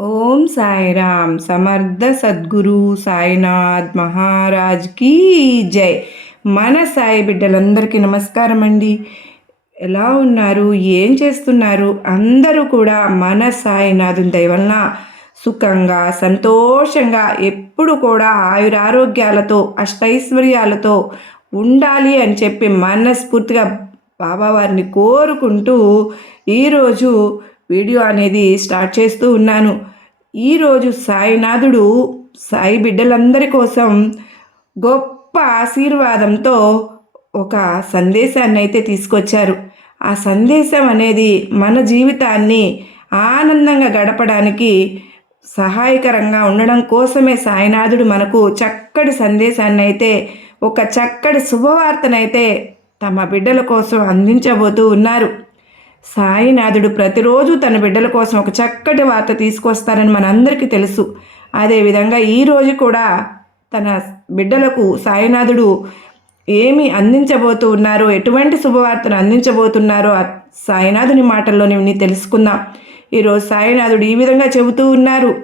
ఓం సాయిరామ్ సమర్థ సద్గురు సాయినాథ్ మహారాజ్ కీ జై. మన సాయి బిడ్డలందరికీ నమస్కారం అండి. ఎలా ఉన్నారు? ఏం చేస్తున్నారు? అందరూ కూడా మన సాయినాథుని దయ వలన సుఖంగా సంతోషంగా ఎప్పుడు కూడా ఆయురారోగ్యాలతో అష్టైశ్వర్యాలతో ఉండాలి అని చెప్పి మనస్ఫూర్తిగా బాబావారిని కోరుకుంటూ ఈరోజు వీడియో అనేది స్టార్ట్ చేస్తూ ఉన్నాను. ఈరోజు సాయినాథుడు సాయి బిడ్డలందరి కోసం గొప్ప ఆశీర్వాదంతో ఒక సందేశాన్ని అయితే తీసుకొచ్చారు. ఆ సందేశం అనేది మన జీవితాన్ని ఆనందంగా గడపడానికి సహాయకరంగా ఉండడం కోసమే సాయినాథుడు మనకు చక్కటి సందేశాన్ని అయితే, ఒక చక్కటి శుభవార్తనైతే తమ బిడ్డల కోసం అందించబోతూ ఉన్నారు. సాయినాథుడు ప్రతిరోజు తన బిడ్డల కోసం ఒక చక్కటి వార్త తీసుకొస్తారని మనందరికీ తెలుసు. అదేవిధంగా ఈరోజు కూడా తన బిడ్డలకు సాయినాథుడు ఏమి అందించబోతూ ఉన్నారో, ఎటువంటి శుభవార్తను అందించబోతున్నారో సాయినాథుని మాటల్లోనే విని తెలుసుకుందాం. ఈరోజు సాయినాథుడు ఈ విధంగా చెబుతూ ఉన్నారు.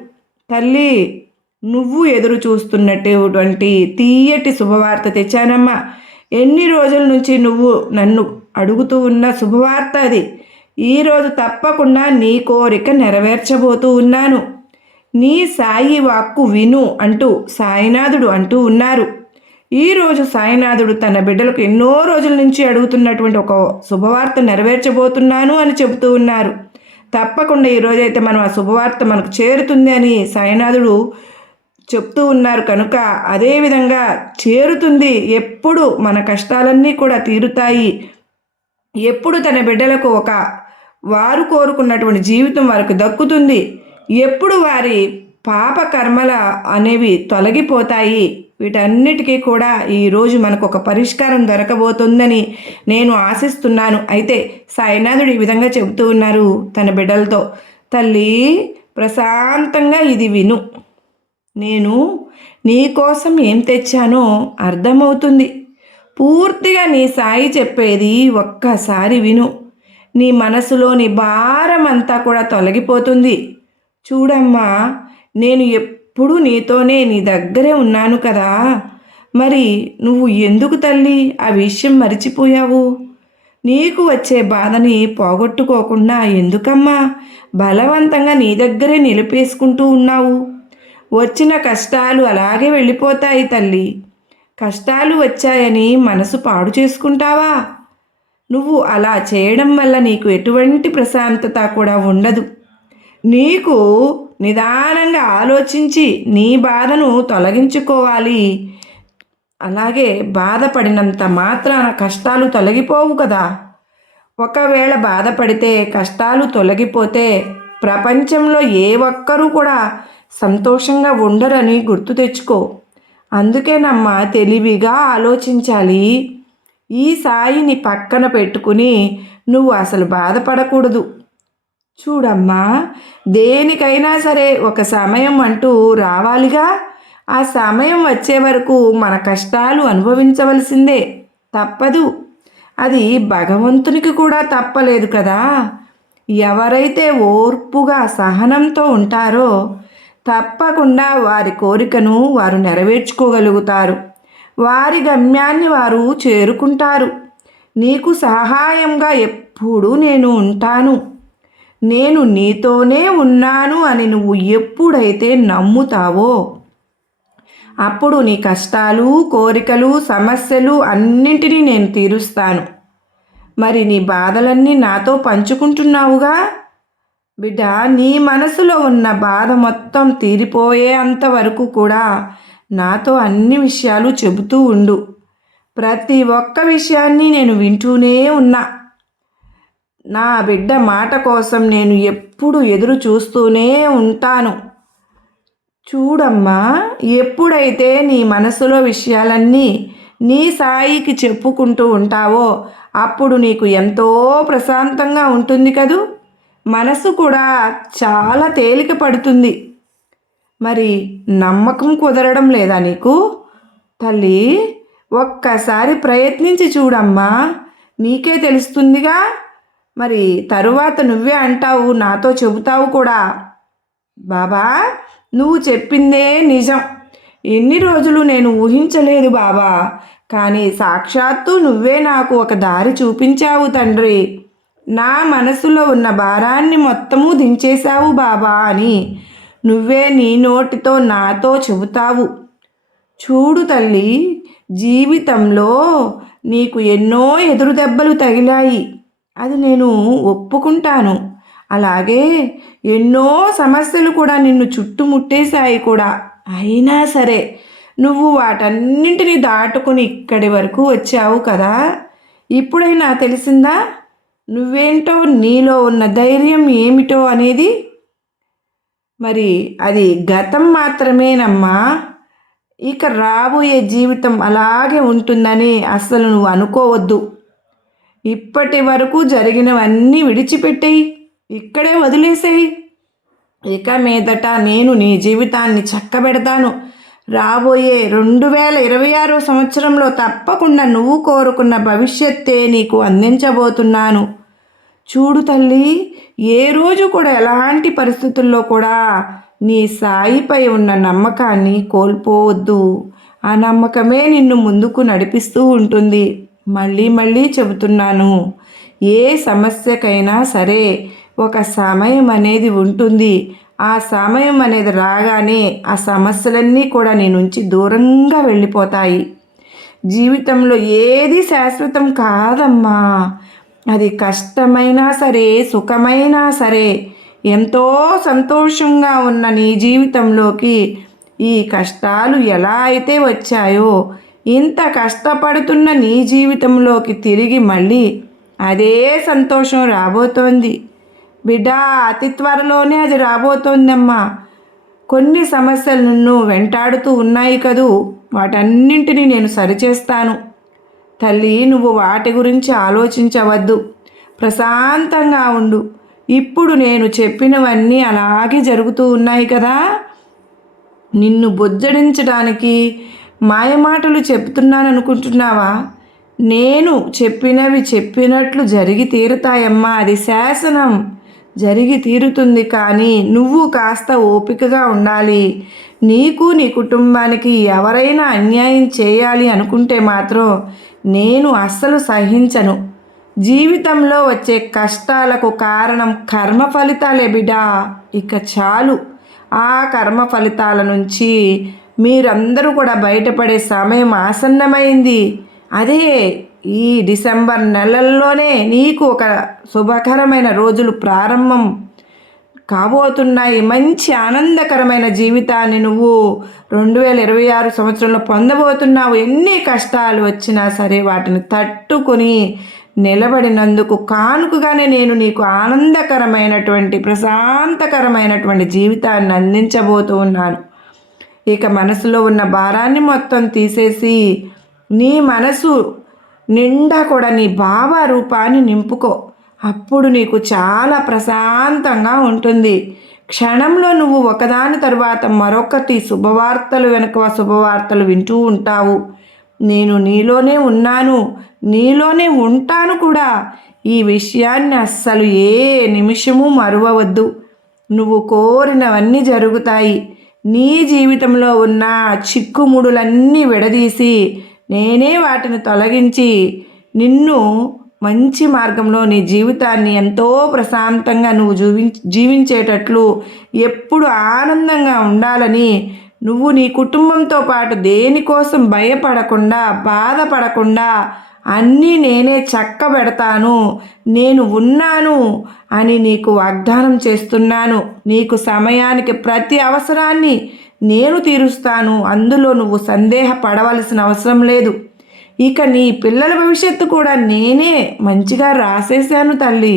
తల్లి, నువ్వు ఎదురు చూస్తున్నటువంటి తీయటి శుభవార్త తెచ్చానమ్మా. ఎన్ని రోజుల నుంచి నువ్వు నన్ను అడుగుతూ ఉన్న శుభవార్త అది. ఈరోజు తప్పకుండా నీ కోరిక నెరవేర్చబోతూ ఉన్నాను. నీ సాయి వాక్కు విను అంటూ సాయినాథుడు అంటూ ఉన్నారు. ఈరోజు సాయినాథుడు తన బిడ్డలకు ఎన్నో రోజుల నుంచి అడుగుతున్నటువంటి ఒక శుభవార్త నెరవేర్చబోతున్నాను అని చెబుతూ ఉన్నారు. తప్పకుండా ఈరోజైతే మనం ఆ శుభవార్త మనకు చేరుతుంది అని సాయినాథుడు చెప్తూ ఉన్నారు. కనుక అదేవిధంగా చేరుతుంది. ఎప్పుడు మన కష్టాలన్నీ కూడా తీరుతాయి. ఎప్పుడు తన బిడ్డలకు ఒక వారు కోరుకున్నటువంటి జీవితం వారికి దక్కుతుంది. ఎప్పుడు వారి పాప కర్మల అనేవి తొలగిపోతాయి. వీటన్నిటికీ కూడా ఈరోజు మనకు ఒక పరిష్కారం దొరకబోతుందని నేను ఆశిస్తున్నాను. అయితే సాయినాథుడు ఈ విధంగా చెబుతూ ఉన్నారు తన బిడ్డలతో. తల్లి, ప్రశాంతంగా ఇది విను. నేను నీ కోసం ఏం తెచ్చానో అర్థమవుతుంది. పూర్తిగా నీ సాయి చెప్పేది ఒక్కసారి విను. నీ మనసులోని భారం అంతా కూడా తొలగిపోతుంది. చూడమ్మా, నేను ఎప్పుడు నీతోనే నీ దగ్గరే ఉన్నాను కదా. మరి నువ్వు ఎందుకు తల్లి ఆ విషయం మరిచిపోయావు? నీకు వచ్చే బాధని పోగొట్టుకోకుండా ఎందుకమ్మా బలవంతంగా నీ దగ్గరే నిలిపేసుకుంటూ ఉన్నావు? వచ్చిన కష్టాలు అలాగే వెళ్ళిపోతాయి తల్లి. కష్టాలు వచ్చాయని మనసు పాడు చేసుకుంటావా? నువ్వు అలా చేయడం వల్ల నీకు ఎటువంటి ప్రశాంతత కూడా ఉండదు. నీకు నిదానంగా ఆలోచించి నీ బాధను తొలగించుకోవాలి. అలాగే బాధపడినంత మాత్రాన కష్టాలు తొలగిపోవు కదా. ఒకవేళ బాధపడితే కష్టాలు తొలగిపోతే ప్రపంచంలో ఏ ఒక్కరూ కూడా సంతోషంగా ఉండరని గుర్తు తెచ్చుకో. అందుకేనమ్మా తెలివిగా ఆలోచించాలి. ఈ సాయిని పక్కన పెట్టుకుని నువ్వు అసలు బాధపడకూడదు. చూడమ్మా, దేనికైనా సరే ఒక సమయం అంటూ రావాలిగా. ఆ సమయం వచ్చే వరకు మన కష్టాలు అనుభవించవలసిందే, తప్పదు. అది భగవంతునికి కూడా తప్పలేదు కదా. ఎవరైతే ఓర్పుగా సహనంతో ఉంటారో తప్పకుండా వారి కోరికను వారు నెరవేర్చుకోగలుగుతారు. వారి గమ్యాన్ని వారు చేరుకుంటారు. నీకు సహాయంగా ఎప్పుడూ నేను ఉంటాను. నేను నీతోనే ఉన్నాను అని నువ్వు ఎప్పుడైతే నమ్ముతావో అప్పుడు నీ కష్టాలు, కోరికలు, సమస్యలు అన్నింటినీ నేను తీరుస్తాను. మరి నీ బాధలన్నీ నాతో పంచుకుంటున్నావుగా బిడ్డ. నీ మనసులో ఉన్న బాధ మొత్తం తీరిపోయే అంతవరకు కూడా నాతో అన్ని విషయాలు చెబుతూ ఉండు. ప్రతి ఒక్క విషయాన్ని నేను వింటూనే ఉన్నా. నా బిడ్డ మాట కోసం నేను ఎప్పుడు ఎదురు చూస్తూనే ఉంటాను. చూడమ్మా, ఎప్పుడైతే నీ మనసులో విషయాలన్నీ నీ సాయికి చెప్పుకుంటూ ఉంటావో అప్పుడు నీకు ఎంతో ప్రశాంతంగా ఉంటుంది కదూ. మనసు కూడా చాలా తేలిక పడుతుంది. మరి నమ్మకం కుదరడం లేదా నీకు? తల్లి, ఒక్కసారి ప్రయత్నించి చూడమ్మా, నీకే తెలుస్తుందిగా. మరి తరువాత నువ్వే అంటావు, నాతో చెబుతావు కూడా. బాబా, నువ్వు చెప్పిందే నిజం. ఎన్ని రోజులు నేను ఊహించలేదు బాబా, కానీ సాక్షాత్తు నువ్వే నాకు ఒక దారి చూపించావు తండ్రి. నా మనసులో ఉన్న భారాన్ని మొత్తము దించేశావు బాబా అని నువ్వే నీ నోటితో నాతో చెబుతావు. చూడు తల్లి, జీవితంలో నీకు ఎన్నో ఎదురు దెబ్బలు తగిలాయి, అది నేను ఒప్పుకుంటాను. అలాగే ఎన్నో సమస్యలు కూడా నిన్ను చుట్టుముట్టేశాయి కూడా. అయినా సరే నువ్వు వాటన్నింటినీ దాటుకుని ఇక్కడి వరకు వచ్చావు కదా. ఇప్పుడైనా తెలిసిందా నువ్వేంటో, నీలో ఉన్న ధైర్యం ఏమిటో అనేది? మరి అది గతం మాత్రమేనమ్మా. ఇక రాబోయే జీవితం అలాగే ఉంటుందని అస్సలు నువ్వు అనుకోవద్దు. ఇప్పటి వరకు జరిగినవన్నీ విడిచిపెట్టేయి, ఇక్కడే వదిలేసేయి. ఇక మీదట నేను నీ జీవితాన్ని చక్కబెడతాను. రాబోయే 2026 సంవత్సరంలో తప్పకుండా నువ్వు కోరుకున్న భవిష్యత్తే నీకు అందించబోతున్నాను. చూడు తల్లి, ఏ రోజు కూడా ఎలాంటి పరిస్థితుల్లో కూడా నీ సాయిపై ఉన్న నమ్మకాన్ని కోల్పోవద్దు. ఆ నమ్మకమే నిన్ను ముందుకు నడిపిస్తూ ఉంటుంది. మళ్ళీ మళ్ళీ చెబుతున్నాను, ఏ సమస్యకైనా సరే ఒక సమయం అనేది ఉంటుంది. ఆ సమయం అనేది రాగానే ఆ సమస్యలన్నీ కూడా నీ నుంచి దూరంగా వెళ్ళిపోతాయి. జీవితంలో ఏది శాశ్వతం కాదమ్మా. అది కష్టమైనా సరే, సుఖమైనా సరే, ఎంతో సంతోషంగా ఉన్న నీ జీవితంలోకి ఈ కష్టాలు ఎలా అయితే వచ్చాయో, ఇంత కష్టపడుతున్న నీ జీవితంలోకి తిరిగి మళ్ళీ అదే సంతోషం రాబోతోంది బిడ్డ. అతి త్వరలోనే అది రాబోతోందమ్మా. కొన్ని సమస్యలు నిన్ను వెంటాడుతూ ఉన్నాయి కదూ, వాటన్నింటినీ నేను సరిచేస్తాను తల్లి. నువ్వు వాటి గురించి ఆలోచించవద్దు, ప్రశాంతంగా ఉండు. ఇప్పుడు నేను చెప్పినవన్నీ అలాగే జరుగుతూ ఉన్నాయి కదా. నిన్ను బుజ్జడించడానికి మాయమాటలు చెప్తున్నాను అనుకుంటున్నావా? నేను చెప్పినవి చెప్పినట్లు జరిగి తీరుతాయమ్మా. అది శాసనం, జరిగి తీరుతుంది. కానీ నువ్వు కాస్త ఓపికగా ఉండాలి. నీకు నీ కుటుంబానికి ఎవరైనా అన్యాయం చేయాలి అనుకుంటే మాత్రం నేను అస్సలు సహించను. జీవితంలో వచ్చే కష్టాలకు కారణం కర్మ ఫలితాలే బిడ్డా. ఇక చాలు, ఆ కర్మ ఫలితాల నుంచి మీరందరూ కూడా బయటపడే సమయం ఆసన్నమైంది. అదే ఈ డిసెంబర్ నెలల్లోనే నీకు ఒక శుభకరమైన రోజులు ప్రారంభం కాబోతున్నాయి. మంచి ఆనందకరమైన జీవితాన్ని నువ్వు 2026 సంవత్సరంలో పొందబోతున్నావు. ఎన్ని కష్టాలు వచ్చినా సరే వాటిని తట్టుకొని నిలబడినందుకు కానుకగానే నేను నీకు ఆనందకరమైనటువంటి, ప్రశాంతకరమైనటువంటి జీవితాన్ని అందించబోతూ ఉన్నాను. ఇక మనసులో ఉన్న భారాన్ని మొత్తం తీసేసి నీ మనసు నిండా కూడా నీ బాబా రూపాన్ని నింపుకో. అప్పుడు నీకు చాలా ప్రశాంతంగా ఉంటుంది. క్షణంలో నువ్వు ఒకదాని తరువాత మరొకటి శుభవార్తలు వెనుక శుభవార్తలు వింటూ ఉంటావు. నేను నీలోనే ఉన్నాను, నీలోనే ఉంటాను కూడా. ఈ విషయాన్ని అస్సలు ఏ నిమిషము మరువవద్దు. నువ్వు కోరినవన్నీ జరుగుతాయి. నీ జీవితంలో ఉన్న చిక్కుముడులన్నీ విడదీసి నేనే వాటిని తొలగించి నిన్ను మంచి మార్గంలో నీ జీవితాన్ని ఎంతో ప్రశాంతంగా నువ్వు జీవించేటట్లు ఎప్పుడు ఆనందంగా ఉండాలని, నువ్వు నీ కుటుంబంతో పాటు దేనికోసం భయపడకుండా, బాధపడకుండా అన్నీ నేనే చక్కబెడతాను, నేను ఉన్నాను అని నీకు వాగ్దానం చేస్తున్నాను. నీకు సమయానికి ప్రతి అవసరాన్ని నేను తీరుస్తాను. అందులో నువ్వు సందేహపడవలసిన అవసరం లేదు. ఇక నీ పిల్లల భవిష్యత్తు కూడా నేనే మంచిగా రాసేశాను తల్లి.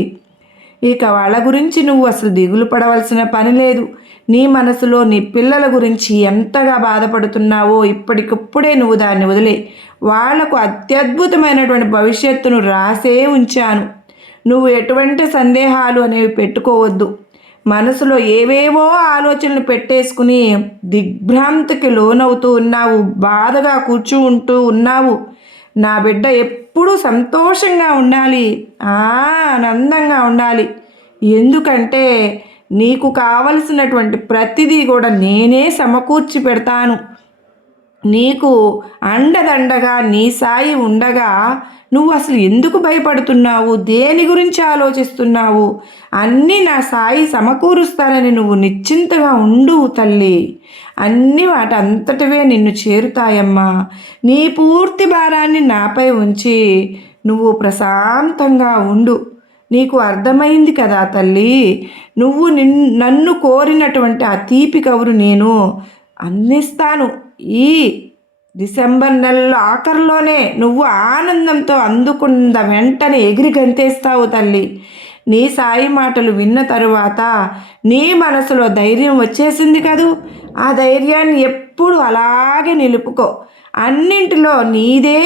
ఇక వాళ్ళ గురించి నువ్వు అసలు దిగులు పడవలసిన పని లేదు. నీ మనసులో నీ పిల్లల గురించి ఎంతగా బాధపడుతున్నావో ఇప్పటికిప్పుడే నువ్వు దాన్ని వదిలే. వాళ్లకు అత్యద్భుతమైనటువంటి భవిష్యత్తును రాసే ఉంచాను. నువ్వు ఎటువంటి సందేహాలు అనేవి పెట్టుకోవద్దు. మనసులో ఏవేవో ఆలోచనలు పెట్టేసుకుని దిగ్భ్రాంతికి లోనవుతూ ఉన్నావు, బాధగా కూర్చుంటూ ఉన్నావు. నా బిడ్డ ఎప్పుడూ సంతోషంగా ఉండాలి, ఆనందంగా ఉండాలి. ఎందుకంటే నీకు కావలసినటువంటి ప్రతిదీ కూడా నేనే సమకూర్చి పెడతాను. నీకు అండదండగా నీ సాయి ఉండగా నువ్వు అసలు ఎందుకు భయపడుతున్నావు? దేని గురించి ఆలోచిస్తున్నావు? అన్నీ నా సాయి సమకూరుస్తానని నువ్వు నిశ్చింతగా ఉండు తల్లి. అన్నీ వాటంతటివే నిన్ను చేరుతాయమ్మా. నీ పూర్తి భారాన్ని నాపై ఉంచి నువ్వు ప్రశాంతంగా ఉండు. నీకు అర్థమైంది కదా తల్లి? నువ్వు నన్ను కోరినటువంటి ఆ తీపి కబురు నేను అందిస్తాను. ఈ డిసెంబర్ నెలలో ఆఖరిలోనే నువ్వు ఆనందంతో అందుకున్న వెంటనే ఎగిరి గంతేస్తావు తల్లి. నీ సాయి మాటలు విన్న తరువాత నీ మనసులో ధైర్యం వచ్చేసింది కదూ. ఆ ధైర్యాన్ని ఎప్పుడు అలాగే నిలుపుకో. అన్నింటిలో నీదే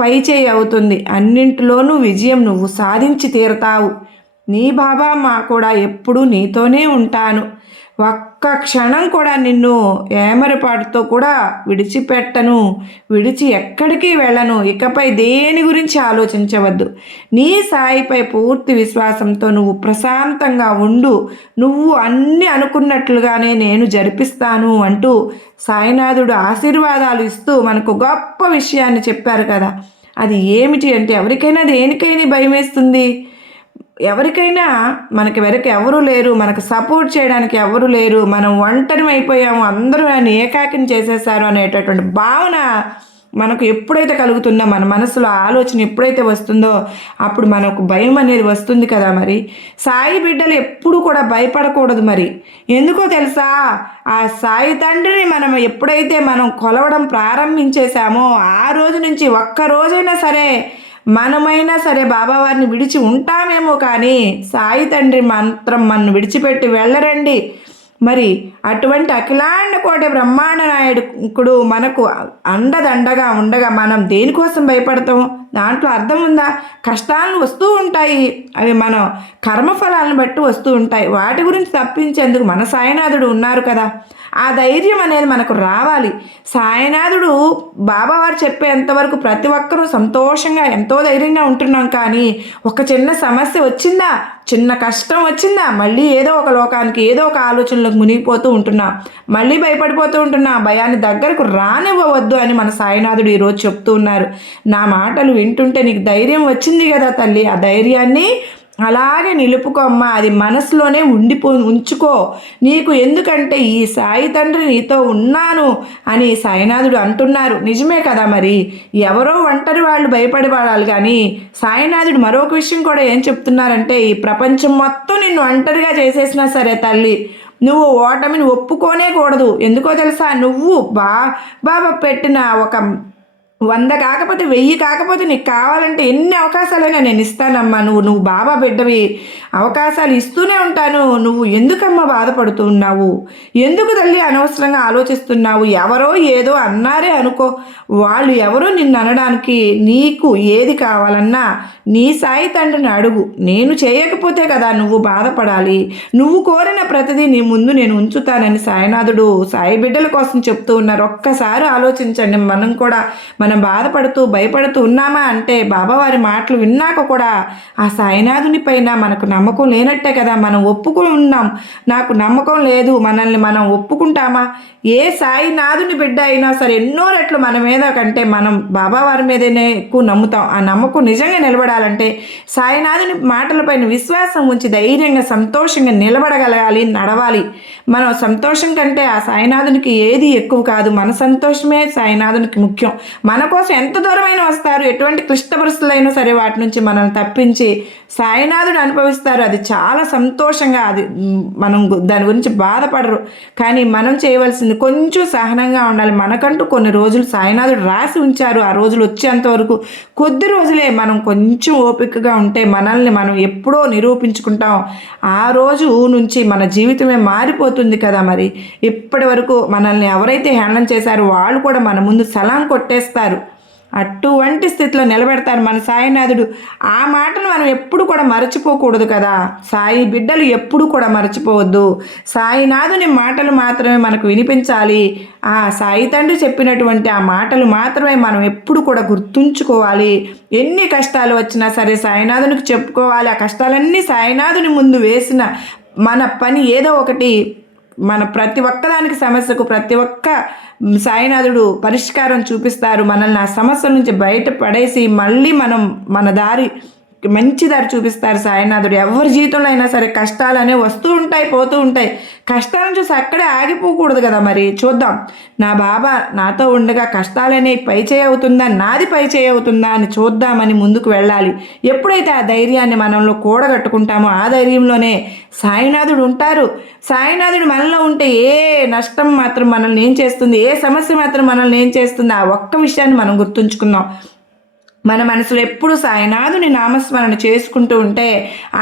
పై చేయి అవుతుంది. అన్నింటిలోనూ విజయం నువ్వు సాధించి తీరతావు. నీ బాబా మా కూడా ఎప్పుడూ నీతోనే ఉంటాను. ఒక్క క్షణం కూడా నిన్ను ఏమరపాటుతో కూడా విడిచిపెట్టను. విడిచి ఎక్కడికి వెళ్ళను. ఇకపై దేని గురించి ఆలోచించవద్దు. నీ సాయిపై పూర్తి విశ్వాసంతో నువ్వు ప్రశాంతంగా ఉండు. నువ్వు అన్నీ అనుకున్నట్లుగానే నేను జరిపిస్తాను అంటూ సాయినాథుడు ఆశీర్వాదాలు ఇస్తూ మనకు గొప్ప విషయాన్ని చెప్పారు కదా. అది ఏమిటి అంటే, ఎవరికైనా దేనికైనా భయం వేస్తుంది. ఎవరికైనా మనకి వెనక ఎవరు లేరు, మనకు సపోర్ట్ చేయడానికి ఎవరు లేరు, మనం ఒంటరి అయిపోయాము, అందరూ నన్ను ఏకాకిని చేసేసారు అనేటటువంటి భావన మనకు ఎప్పుడైతే కలుగుతుందో, మన మనసులో ఆలోచన ఎప్పుడైతే వస్తుందో అప్పుడు మనకు భయం అనేది వస్తుంది కదా. మరి సాయి బిడ్డలు ఎప్పుడు కూడా భయపడకూడదు. మరి ఎందుకో తెలుసా? ఆ సాయి తండ్రిని మనం ఎప్పుడైతే మనం కొలవడం ప్రారంభించేశామో ఆ రోజు నుంచి ఒక్క రోజైనా సరే మనమైనా సరే బాబావారిని విడిచి ఉంటామేమో, కానీ సాయి తండ్రి మాత్రం మనను విడిచిపెట్టి వెళ్ళరండి. మరి అటువంటి అఖిలాండ కోటి బ్రహ్మాండ నాయకుడు మనకు అండదండగా ఉండగా మనం దేనికోసం భయపడతాం? దాంట్లో అర్థం ఉందా? కష్టాలను వస్తూ ఉంటాయి, అవి మనం కర్మఫలాలను బట్టి వస్తూ ఉంటాయి. వాటి గురించి తప్పించేందుకు మన సాయినాథుడు ఉన్నారు కదా. ఆ ధైర్యం అనేది మనకు రావాలి. సాయినాథుడు బాబావారు చెప్పేంతవరకు ప్రతి ఒక్కరూ సంతోషంగా ఎంతో ధైర్యంగా ఉంటున్నాం. కానీ ఒక చిన్న సమస్య వచ్చిందా, చిన్న కష్టం వచ్చిందా, మళ్ళీ ఏదో ఒక లోకానికి ఏదో ఒక ఆలోచనలకు మునిగిపోతూ ఉంటున్నాం. మళ్ళీ భయపడిపోతూ ఉంటున్నాం. భయాన్ని దగ్గరకు రానివ్వవద్దు అని మన సాయినాథుడు ఈరోజు చెప్తూ ఉన్నారు. నా మాటలు వింటుంటే నీకు ధైర్యం వచ్చింది కదా తల్లి. ఆ ధైర్యాన్ని అలాగే నిలుపుకోమ్మా. అది మనసులోనే ఉంచుకో. నీకు ఎందుకంటే ఈ సాయి తండ్రి నీతో ఉన్నాను అని సాయినాథుడు అంటున్నారు. నిజమే కదా. మరి ఎవరో ఒంటరి వాళ్ళు భయపడేవాళ్ళు, కానీ సాయినాథుడు మరొక విషయం కూడా ఏం చెప్తున్నారంటే, ఈ ప్రపంచం మొత్తం నిన్ను ఒంటరిగా చేసేసినా సరే తల్లి, నువ్వు ఓటమిని ఒప్పుకోనే కూడదు. ఎందుకో తెలుసా? నువ్వు బాబా పెట్టిన ఒక 100 కాకపోతే 1000 కాకపోతే నీకు కావాలంటే ఎన్ని అవకాశాలైనా నేను ఇస్తానమ్మా. నువ్వు బాబా బిడ్డవి, అవకాశాలు ఇస్తూనే ఉంటాను. నువ్వు ఎందుకమ్మా బాధపడుతూ ఉన్నావు? ఎందుకు తల్లి అనవసరంగా ఆలోచిస్తున్నావు? ఎవరో ఏదో అన్నారే అనుకో, వాళ్ళు ఎవరో నిన్ను అనడానికి. నీకు ఏది కావాలన్నా నీ సాయి తండ్రిని అడుగు. నేను చేయకపోతే కదా నువ్వు బాధపడాలి. నువ్వు కోరిన ప్రతిదీ నీ ముందు నేను ఉంచుతానని సాయినాథుడు సాయి బిడ్డల కోసం చెప్తూ ఉన్నారు. ఒక్కసారి ఆలోచించండి. మనం కూడా మనం బాధపడుతూ భయపడుతూ ఉన్నామా అంటే, బాబావారి మాటలు విన్నాక కూడా ఆ సాయినాథుని పైన మనకు నమ్మకం లేనట్టే కదా. మనం ఒప్పుకుని ఉన్నాం. నాకు నమ్మకం లేదు, మనల్ని మనం ఒప్పుకుంటామా? ఏ సాయినాథుని బిడ్డ అయినా సరే ఎన్నో రెట్లు మన మీద కంటే మనం బాబావారి మీదనే ఎక్కువ నమ్ముతాం. ఆ నమ్మకం నిజంగా నిలబడాలంటే సాయినాథుని మాటలపైన విశ్వాసం ఉంచి ధైర్యంగా సంతోషంగా నిలబడగలగాలి, నడవాలి. మనం సంతోషం కంటే ఆ సాయినాథునికి ఏది ఎక్కువ కాదు. మన సంతోషమే సాయినాథునికి ముఖ్యం. మన కోసం ఎంత దూరమైనా వస్తారు, ఎటువంటి క్లిష్ట పరిస్థితులైనా సరే వాటి నుంచి మనల్ని తప్పించి సాయినాథుడు అనుభవిస్తారు. అది చాలా సంతోషంగా, అది మనం దాని గురించి బాధపడరు. కానీ మనం చేయవలసింది కొంచెం సహనంగా ఉండాలి. మనకంటూ కొన్ని రోజులు సాయినాథుడు రాసి ఉంచారు. ఆ రోజులు వచ్చేంత వరకు కొద్ది రోజులే. మనం కొంచెం ఓపికగా ఉంటే మనల్ని మనం ఎప్పుడో నిరూపించుకుంటాం. ఆ రోజు నుంచి మన జీవితమే మారిపోతుంది కదా. మరి ఇప్పటి వరకు మనల్ని ఎవరైతే హేళన చేశారో వాళ్ళు కూడా మన ముందు సలాం కొట్టేస్తారు. అటువంటి స్థితిలో నిలబెడతారు మన సాయినాథుడు. ఆ మాటను మనం ఎప్పుడు కూడా మరచిపోకూడదు కదా. సాయి బిడ్డలు ఎప్పుడు కూడా మరచిపోవద్దు. సాయినాథుని మాటలు మాత్రమే మనకు వినిపించాలి. ఆ సాయి తండ్రి చెప్పినటువంటి ఆ మాటలు మాత్రమే మనం ఎప్పుడు కూడా గుర్తుంచుకోవాలి. ఎన్ని కష్టాలు వచ్చినా సరే సాయినాథునికి చెప్పుకోవాలి. ఆ కష్టాలన్నీ సాయినాథుని ముందు వేసిన మన పని ఏదో ఒకటి మన ప్రతి ఒక్కదానికి సమస్యకు ప్రతి ఒక్క సాయినాథుడు పరిష్కారం చూపిస్తారు. మనల్ని ఆ సమస్య నుంచి బయట పడేసి మళ్ళీ మన దారి మంచి దారి చూపిస్తారు సాయినాథుడు. ఎవరి జీవితంలో అయినా సరే కష్టాలు అనేవి వస్తూ ఉంటాయి, పోతూ ఉంటాయి. కష్టాలను చూసి అక్కడే ఆగిపోకూడదు కదా. మరి చూద్దాం, నా బాబా నాతో ఉండగా కష్టాలనేవి పై చేయి అవుతుందా, నాది పై చేయి అవుతుందా అని చూద్దామని ముందుకు వెళ్ళాలి. ఎప్పుడైతే ఆ ధైర్యాన్ని మనలో కూడగట్టుకుంటామో ఆ ధైర్యంలోనే సాయినాథుడు ఉంటారు. సాయినాథుడు మనలో ఉంటే ఏ నష్టం మాత్రం మనల్ని ఏం చేస్తుంది, ఏ సమస్య మాత్రం మనల్ని ఏం చేస్తుంది, ఆ ఒక్క విషయాన్ని మనం గుర్తుంచుకుందాం. మన మనసులో ఎప్పుడు సాయినాథుని నామస్మరణ చేసుకుంటూ ఉంటే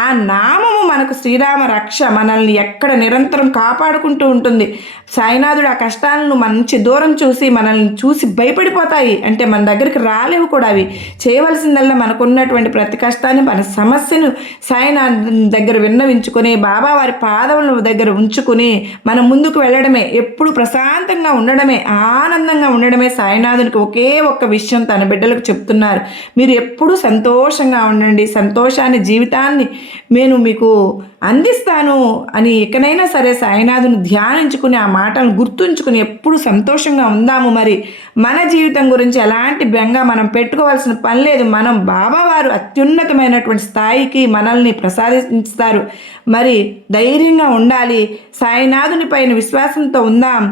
ఆ నామము మనకు శ్రీరామ రక్ష, మనల్ని ఎక్కడ నిరంతరం కాపాడుకుంటూ ఉంటుంది. సాయినాథుడు ఆ కష్టాలను మంచి దూరం చూసి మనల్ని చూసి భయపడిపోతాయి. అంటే మన దగ్గరికి రాలేవు కూడా అవి. చేయవలసిందల్లా మనకున్నటువంటి ప్రతి కష్టాన్ని, మన సమస్యను సాయినాథ్ దగ్గర విన్నవించుకొని బాబా వారి పాదముల దగ్గర ఉంచుకుని మనం ముందుకు వెళ్ళడమే, ఎప్పుడు ప్రశాంతంగా ఉండడమే, ఆనందంగా ఉండడమే. సాయినాథునికి ఒకే ఒక్క విషయం తన బిడ్డలకు చెప్తున్నారు, మీరు ఎప్పుడూ సంతోషంగా ఉండండి, సంతోషాన్ని జీవితాన్ని నేను మీకు అందిస్తాను అని. ఇకనైనా సరే సాయినాథుని ధ్యానించుకుని ఆ మాటలను గుర్తుంచుకుని ఎప్పుడు సంతోషంగా ఉందాము. మరి మన జీవితం గురించి ఎలాంటి బెంగ మనం పెట్టుకోవాల్సిన పని లేదు. మనం బాబావారు అత్యున్నతమైనటువంటి స్థాయికి మనల్ని ప్రసాదిస్తారు. మరి ధైర్యంగా ఉండాలి, సాయినాథుని పైన విశ్వాసంతో ఉందాం.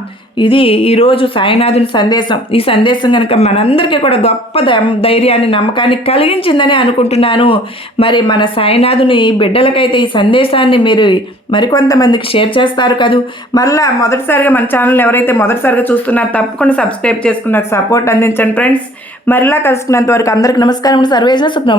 ఇది ఈరోజు సాయినాథుని సందేశం. ఈ సందేశం కనుక మనందరికీ కూడా గొప్ప ధైర్యాన్ని, నమ్మకాన్ని కలిగించిందని అనుకుంటున్నాను. మరి మన సాయినాథుని బిడ్డలకైతే ఈ సందేశాన్ని మీరు మరికొంతమందికి షేర్ చేస్తారు కదూ. మళ్ళీ మొదటిసారిగా మన ఛానల్ ఎవరైతే మొదటిసారిగా చూస్తున్నారో తప్పకుండా సబ్స్క్రైబ్ చేసుకున్న సపోర్ట్ అందించండి ఫ్రెండ్స్. మరలా కలుసుకున్నంత వరకు అందరికీ నమస్కారం. సర్వేజన సుఖ్నం.